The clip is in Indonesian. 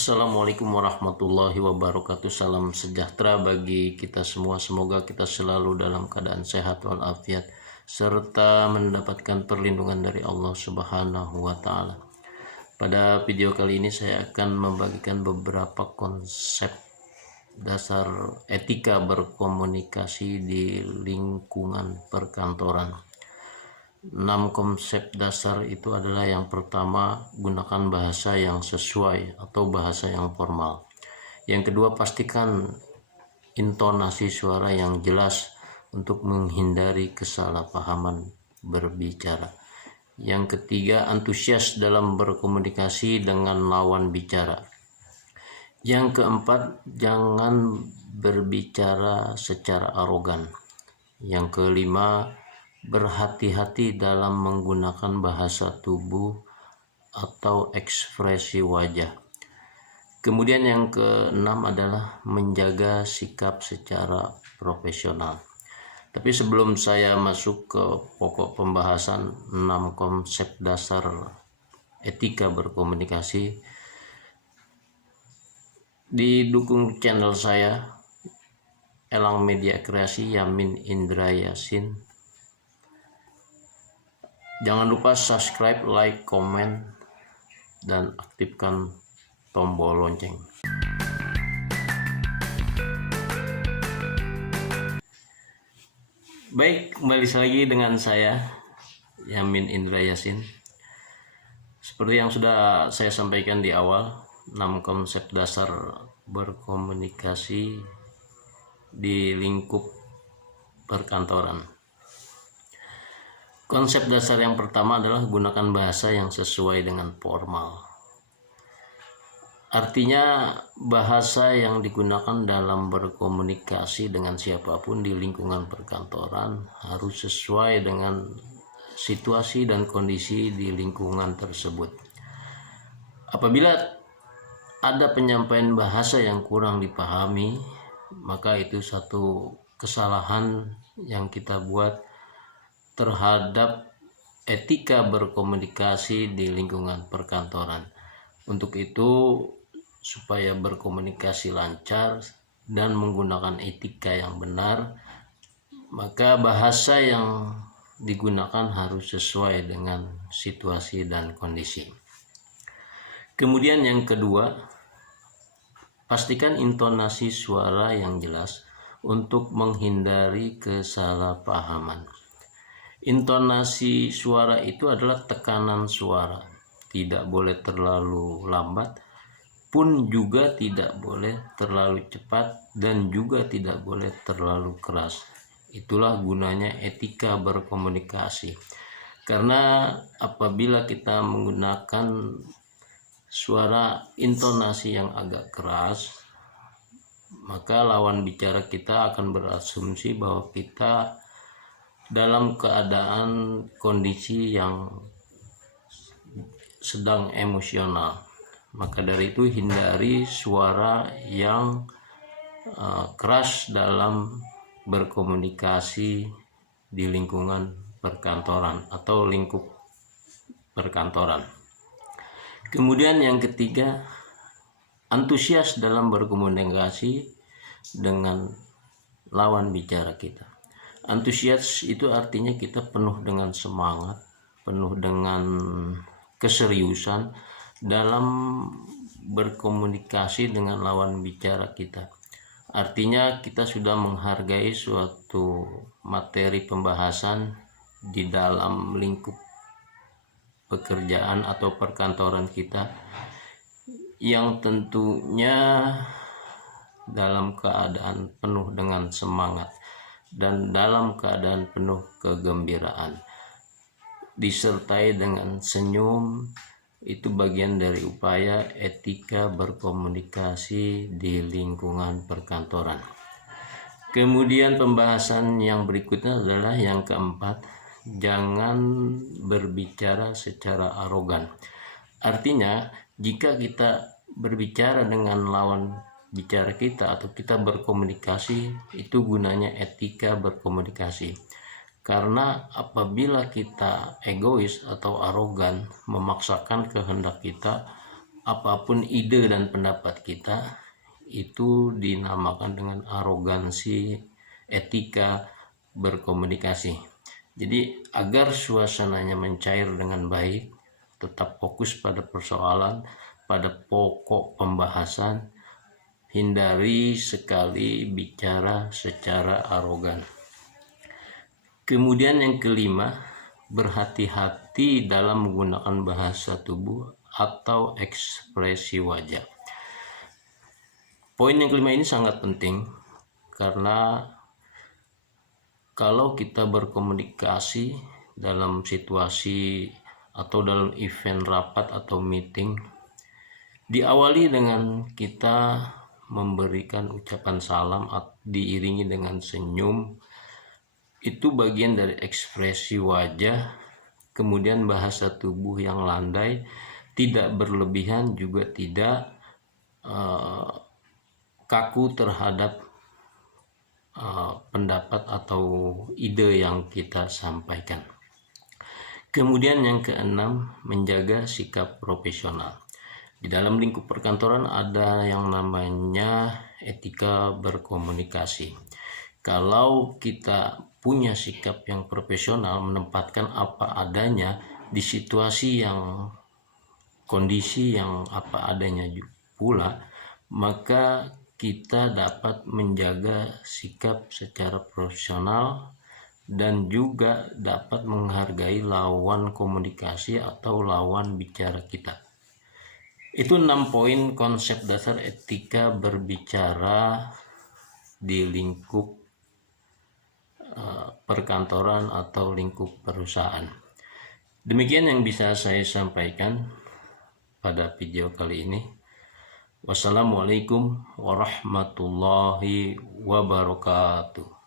Assalamualaikum warahmatullahi wabarakatuh. Salam sejahtera bagi kita semua. Semoga kita selalu dalam keadaan sehat walafiat serta mendapatkan perlindungan dari Allah Subhanahu wa taala. Pada video kali ini saya akan membagikan beberapa konsep dasar etika berkomunikasi di lingkungan perkantoran. 6 konsep dasar itu adalah: yang pertama, gunakan bahasa yang sesuai atau bahasa yang formal. Yang kedua, pastikan intonasi suara yang jelas untuk menghindari kesalahpahaman berbicara. Yang ketiga, antusias dalam berkomunikasi dengan lawan bicara. Yang keempat, jangan berbicara secara arogan. Yang kelima, berhati-hati dalam menggunakan bahasa tubuh atau ekspresi wajah. Kemudian yang keenam adalah menjaga sikap secara profesional. Tapi sebelum saya masuk ke pokok pembahasan 6 konsep dasar etika berkomunikasi, didukung channel saya Elang Media Kreasi Yamin Indra Yasin. Jangan lupa subscribe, like, komen, dan aktifkan tombol lonceng. Baik, kembali lagi dengan saya Yamin Indra Yasin. Seperti yang sudah saya sampaikan di awal, 6 konsep dasar berkomunikasi di lingkup perkantoran. Konsep dasar yang pertama adalah gunakan bahasa yang sesuai dengan formal. Artinya, bahasa yang digunakan dalam berkomunikasi dengan siapapun di lingkungan perkantoran harus sesuai dengan situasi dan kondisi di lingkungan tersebut. Apabila ada penyampaian bahasa yang kurang dipahami, maka itu satu kesalahan yang kita buat terhadap etika berkomunikasi di lingkungan perkantoran. Untuk itu, supaya berkomunikasi lancar dan menggunakan etika yang benar, maka bahasa yang digunakan harus sesuai dengan situasi dan kondisi. Kemudian yang kedua, pastikan intonasi suara yang jelas untuk menghindari kesalahpahaman. Intonasi suara itu adalah tekanan suara, tidak boleh terlalu lambat, pun juga tidak boleh terlalu cepat, dan juga tidak boleh terlalu keras. Itulah gunanya etika berkomunikasi. Karena apabila kita menggunakan suara intonasi yang agak keras, maka lawan bicara kita akan berasumsi bahwa kita dalam keadaan kondisi yang sedang emosional. Maka dari itu, hindari suara yang keras dalam berkomunikasi di lingkungan perkantoran atau lingkup perkantoran. Kemudian yang ketiga, antusias dalam berkomunikasi dengan lawan bicara kita. Antusias itu artinya kita penuh dengan semangat, penuh dengan keseriusan dalam berkomunikasi dengan lawan bicara kita. Artinya kita sudah menghargai suatu materi pembahasan di dalam lingkup pekerjaan atau perkantoran kita, yang tentunya dalam keadaan penuh dengan semangat dan dalam keadaan penuh kegembiraan, disertai dengan senyum. Itu bagian dari upaya etika berkomunikasi di lingkungan perkantoran. Kemudian pembahasan yang berikutnya adalah yang keempat, jangan berbicara secara arogan. Artinya, jika kita berbicara dengan lawan bicara kita atau kita berkomunikasi, itu gunanya etika berkomunikasi. Karena apabila kita egois atau arogan memaksakan kehendak kita, apapun ide dan pendapat kita itu dinamakan dengan arogansi etika berkomunikasi. Jadi agar suasananya mencair dengan baik, tetap fokus pada persoalan, pada pokok pembahasan, hindari sekali bicara secara arogan. Kemudian yang kelima, berhati-hati dalam menggunakan bahasa tubuh atau ekspresi wajah. Poin yang kelima ini sangat penting karena kalau kita berkomunikasi dalam situasi atau dalam event rapat atau meeting, diawali dengan kita memberikan ucapan salam diiringi dengan senyum, itu bagian dari ekspresi wajah. Kemudian bahasa tubuh yang landai, tidak berlebihan juga tidak kaku terhadap pendapat atau ide yang kita sampaikan. Kemudian yang keenam, menjaga sikap profesional. Di dalam lingkup perkantoran ada yang namanya etika berkomunikasi. Kalau kita punya sikap yang profesional, menempatkan apa adanya di situasi yang kondisi yang apa adanya pula, maka kita dapat menjaga sikap secara profesional dan juga dapat menghargai lawan komunikasi atau lawan bicara kita. Itu 6 poin konsep dasar etika berbicara di lingkup perkantoran atau lingkup perusahaan. Demikian yang bisa saya sampaikan pada video kali ini. Wassalamualaikum warahmatullahi wabarakatuh.